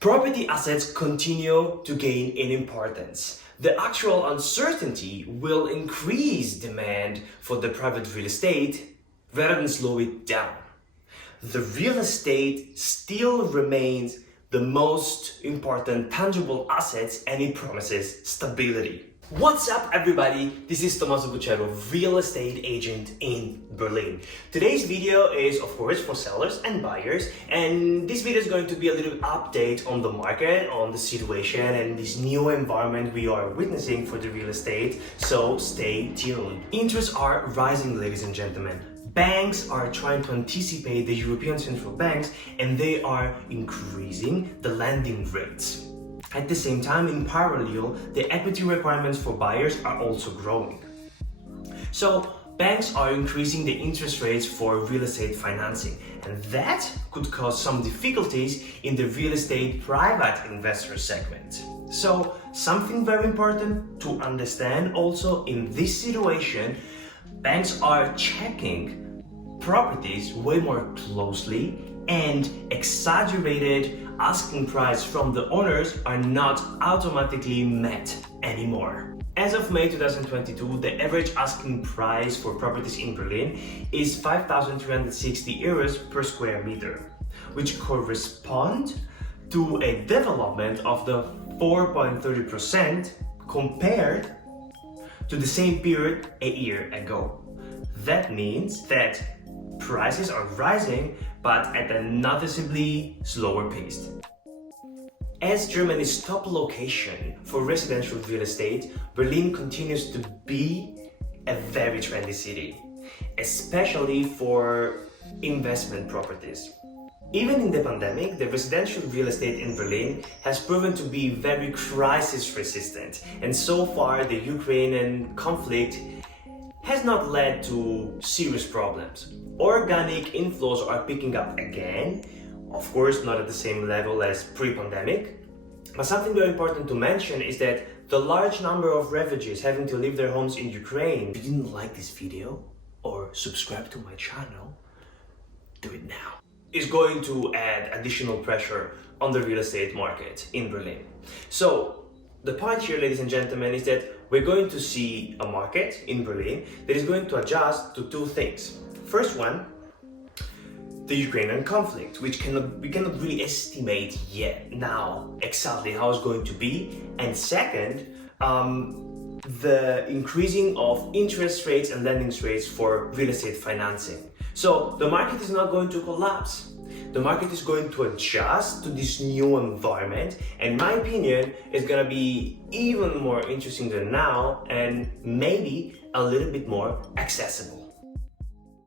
Property assets continue to gain in importance. The actual uncertainty will increase demand for the private real estate rather than slow it down. The real estate still remains the most important tangible assets and it promises stability. What's up everybody, this is noticeably, real estate agent in Berlin. Today's video is of course for sellers and buyers, and this video is going to be a little update on the market, on the situation and this new environment we are witnessing for the real estate, so stay tuned. Interests are rising, ladies and gentlemen. Banks are trying to anticipate the European Central Banks and they are increasing the lending rates. At the same time, in parallel, the equity requirements for buyers are also growing. So banks are increasing the interest rates for real estate financing, and that could cause some difficulties in the real estate private investor segment. So something very important to understand also in this situation, banks are checking properties way more closely, and exaggerated asking price from the owners are not automatically met anymore. As of May 2022, the average asking price for properties in Berlin is 5,360 euros per square meter, which correspond to a development of the 4.30% compared to the same period a year ago. That means that prices are rising, but at a noticeably slower pace. As Germany's top location for residential real estate, Berlin continues to be a very trendy city, especially for investment properties. Even in the pandemic, the residential real estate in Berlin has proven to be very crisis resistant, and so far the Ukrainian conflict has not led to serious problems. Organic inflows are picking up again, of course not at the same level as pre-pandemic, but something very important to mention is that the large number of refugees having to leave their homes in Ukraine. If you didn't like this video or subscribe to my channel, do it now. Is going to add additional pressure on the real estate market in Berlin. So the point here, ladies and gentlemen, is that we're going to see a market in Berlin that is going to adjust to two things. First one, the Ukrainian conflict, which we cannot really estimate yet now exactly how it's going to be. And second, the increasing of interest rates and lending rates for real estate financing. So the market is not going to collapse. The market is going to adjust to this new environment, and in my opinion, it's gonna be even more interesting than now and maybe a little bit more accessible.